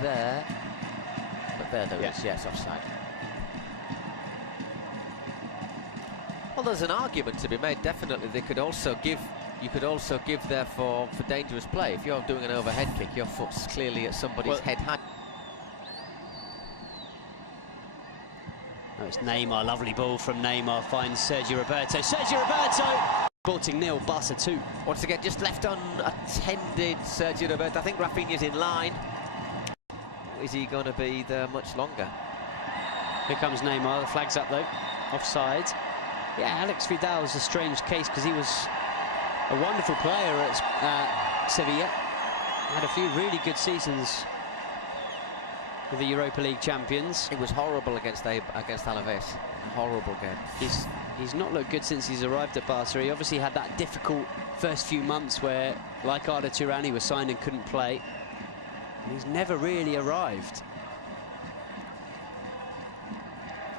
there. But there is, yes, offside. Well, there's an argument to be made, definitely. They could also give, you could also give there for dangerous play. If you're doing an overhead kick, your foot's clearly at somebody's head high. Oh, it's Neymar, lovely ball from Neymar, finds Sergio Roberto. Sergio Roberto! Sporting 0, Barca 2. Once again, just left unattended, Sergio Roberto. I think Rafinha's in line. Is he going to be there much longer? Here comes Neymar, the flag's up though, offside. Yeah, Alex Vidal's a strange case because he was a wonderful player at Sevilla. Had a few really good seasons with the Europa League champions. It was horrible against Alaves. A horrible game. He's not looked good since he's arrived at Barca. He obviously had that difficult first few months where, like Arda Turan, he was signed and couldn't play. And he's never really arrived.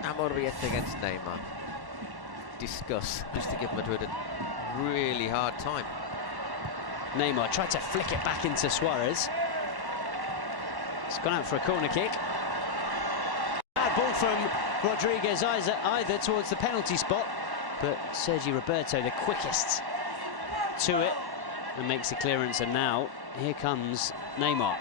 Amorieta against Neymar. Discuss, just to give Madrid a really hard time. Neymar tried to flick it back into Suarez. It's gone out for a corner kick. Bad ball from Rodriguez either towards the penalty spot, but Sergio Roberto, the quickest to it, and makes the clearance. And now here comes Neymar.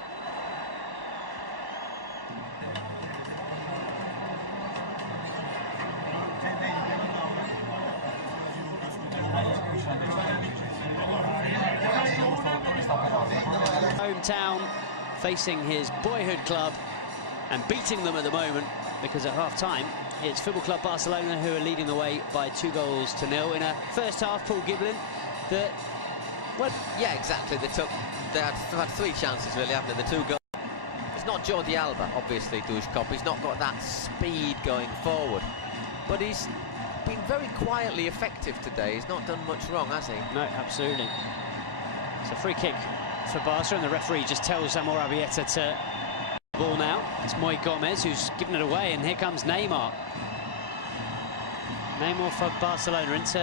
Hometown, facing his boyhood club and beating them at the moment, because at half-time it's Football Club Barcelona who are leading the way by 2-0 in a first half. Paul Giblin, yeah, exactly. They had 3 chances really, haven't they? The 2 goals. It's not Jordi Alba, obviously, Dushkop. He's not got that speed going forward, but he's been very quietly effective today. He's not done much wrong, has he? No, absolutely. It's a free kick for Barca, and the referee just tells Amorieta to ball now. It's Moy Gomez who's given it away, and here comes Neymar. Neymar for Barcelona into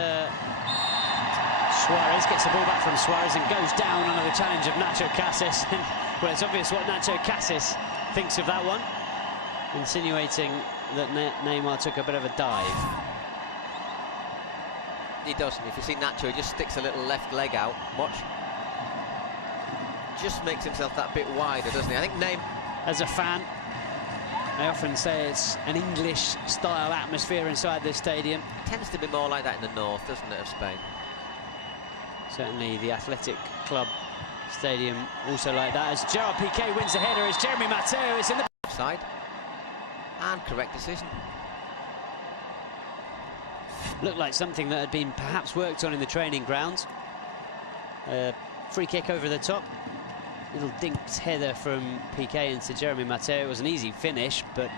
Suarez, gets the ball back from Suarez and goes down under the challenge of Nacho Casas. Well, it's obvious what Nacho Casas thinks of that one, insinuating that Neymar took a bit of a dive. He doesn't. If you see Nacho, he just sticks a little left leg out. Watch. Just makes himself that bit wider, doesn't he? I think Neymar, as a fan, they often say it's an English-style atmosphere inside this stadium. It tends to be more like that in the north, doesn't it, of Spain? Certainly the Athletic Club Stadium also like that. As Gerard Piqué wins the header, it's Jeremy Mateo. It's in the side. And correct decision. Looked like something that had been perhaps worked on in the training grounds. Free kick over the top. Little dinked header from Piqué into Jeremy Mateo. It was an easy finish, but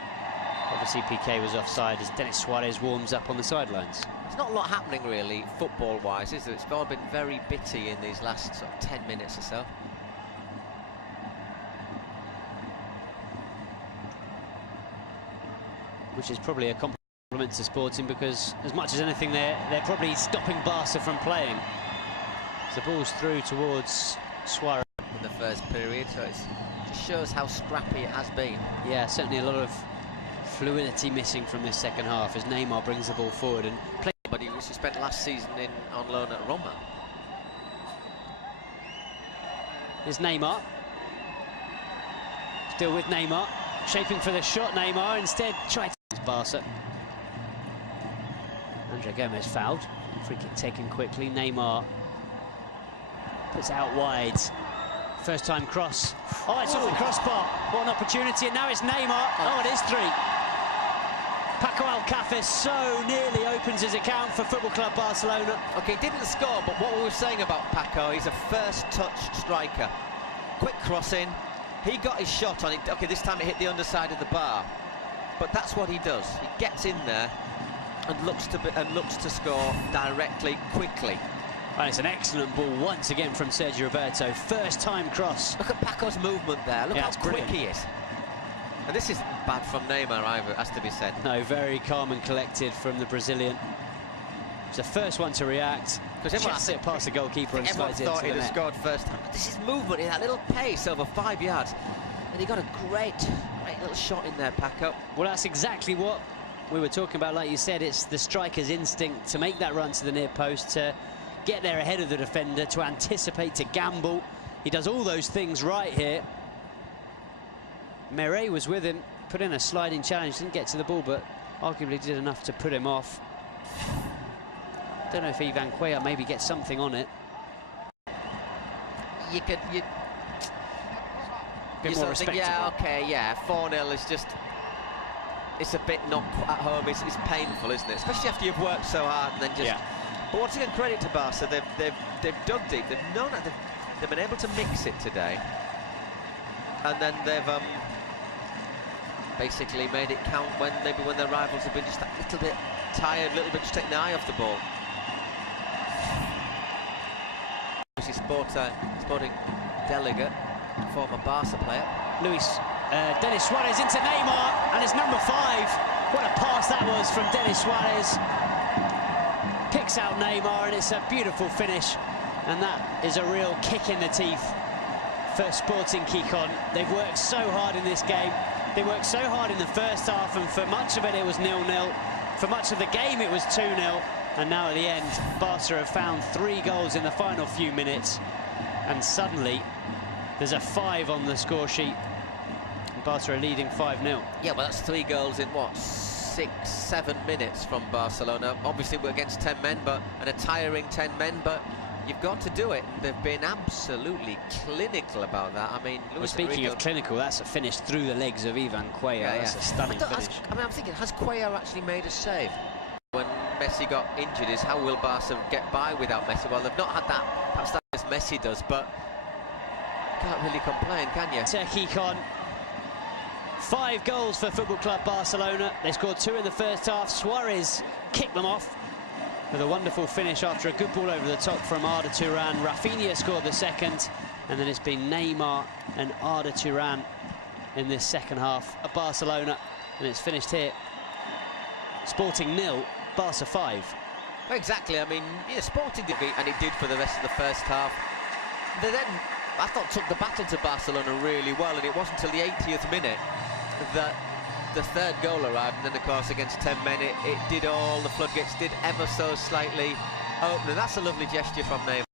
obviously Piqué was offside as Denis Suarez warms up on the sidelines. There's not a lot happening really, football-wise, is there? It's all been very bitty in these last sort of 10 minutes or so. Which is probably a compliment to Sporting, because as much as anything they're probably stopping Barca from playing. The ball's through towards Suarez in the first period, so it just shows how scrappy it has been. Yeah, certainly a lot of fluidity missing from this second half as Neymar brings the ball forward and plays. But he spent last season on loan at Roma. Here's Neymar. Still with Neymar, shaping for the shot. Neymar instead tried to Barca. Andre Gomez fouled. Free kick taken quickly. Neymar puts it out wide. First time cross. Oh, it's off the crossbar. What an opportunity, and now it's Neymar. Oh, it is 3. Paco Alcácer so nearly opens his account for Football Club Barcelona. Okay, didn't score, but what we were saying about Paco, he's a first touch striker. Quick crossing. He got his shot on it. Okay, this time it hit the underside of the bar. But that's what he does. He gets in there and looks to score directly, quickly. Well, it's an excellent ball once again from Sergio Roberto. First time cross. Look at Paco's movement there. Look how quick he is. And this isn't bad from Neymar either, has to be said. No, very calm and collected from the Brazilian. It's the first one to react. Because everyone it past the goalkeeper and slides into the net. Everyone thought he'd have scored first time. But this is movement in that little pace over 5 yards. And he got a great little shot in there, Paco. Well, that's exactly what we were talking about. Like you said, it's the striker's instinct to make that run to the near post, to get there ahead of the defender, to anticipate, to gamble. He does all those things right here. Meret was with him, put in a sliding challenge, didn't get to the ball, but arguably did enough to put him off. Don't know if Ivan Cuellar maybe gets something on it. You Bit more respectable. Yeah, okay, yeah. 4-0 is just, it's a bit not at home. It's painful, isn't it? Especially after you've worked so hard and then just. Yeah. But once again, credit to Barca. They've dug deep. They've been able to mix it today, and then they've basically made it count when maybe when their rivals have been just a little bit tired, a little bit just taking their eye off the ball. This is sporting delegate, former Barca player. Denis Suarez into Neymar, and it's number 5. What a pass that was from Denis Suarez. Picks out Neymar, and it's a beautiful finish. And that is a real kick in the teeth for Sporting Gijon. They've worked so hard in this game. They worked so hard in the first half, and for much of it was 0-0. For much of the game it was 2-0. And now at the end, Barca have found 3 goals in the final few minutes. And suddenly, there's a 5 on the score sheet. And Barca are leading 5-0. Yeah, well, that's 3 goals in, what, 6-7 minutes from Barcelona. Obviously, we're against 10 men, and a tiring 10 men, but you've got to do it. And they've been absolutely clinical about that. I mean, well, speaking of clinical, that's a finish through the legs of Ivan Cuellar. Yeah, that's a stunning finish. I'm thinking, has Cuellar actually made a save? When Messi got injured, is how will Barca get by without Messi? Well, they've not had that, perhaps that as Messi does, but can't really complain, can you? Gijon. 5 goals for Football Club Barcelona. They scored 2 in the first half. Suarez kicked them off with a wonderful finish after a good ball over the top from Arda Turan. Rafinha scored the second, and then it's been Neymar and Arda Turan in this second half of Barcelona, and it's finished here. Sporting 0, Barca 5. Exactly. I mean, yeah, Sporting did beat, and it did for the rest of the first half. They then, I thought, took the battle to Barcelona really well, and it wasn't until the 80th minute that the 3rd goal arrived, and then of course against 10 men it did all, the floodgates did ever so slightly open, and that's a lovely gesture from Neymar.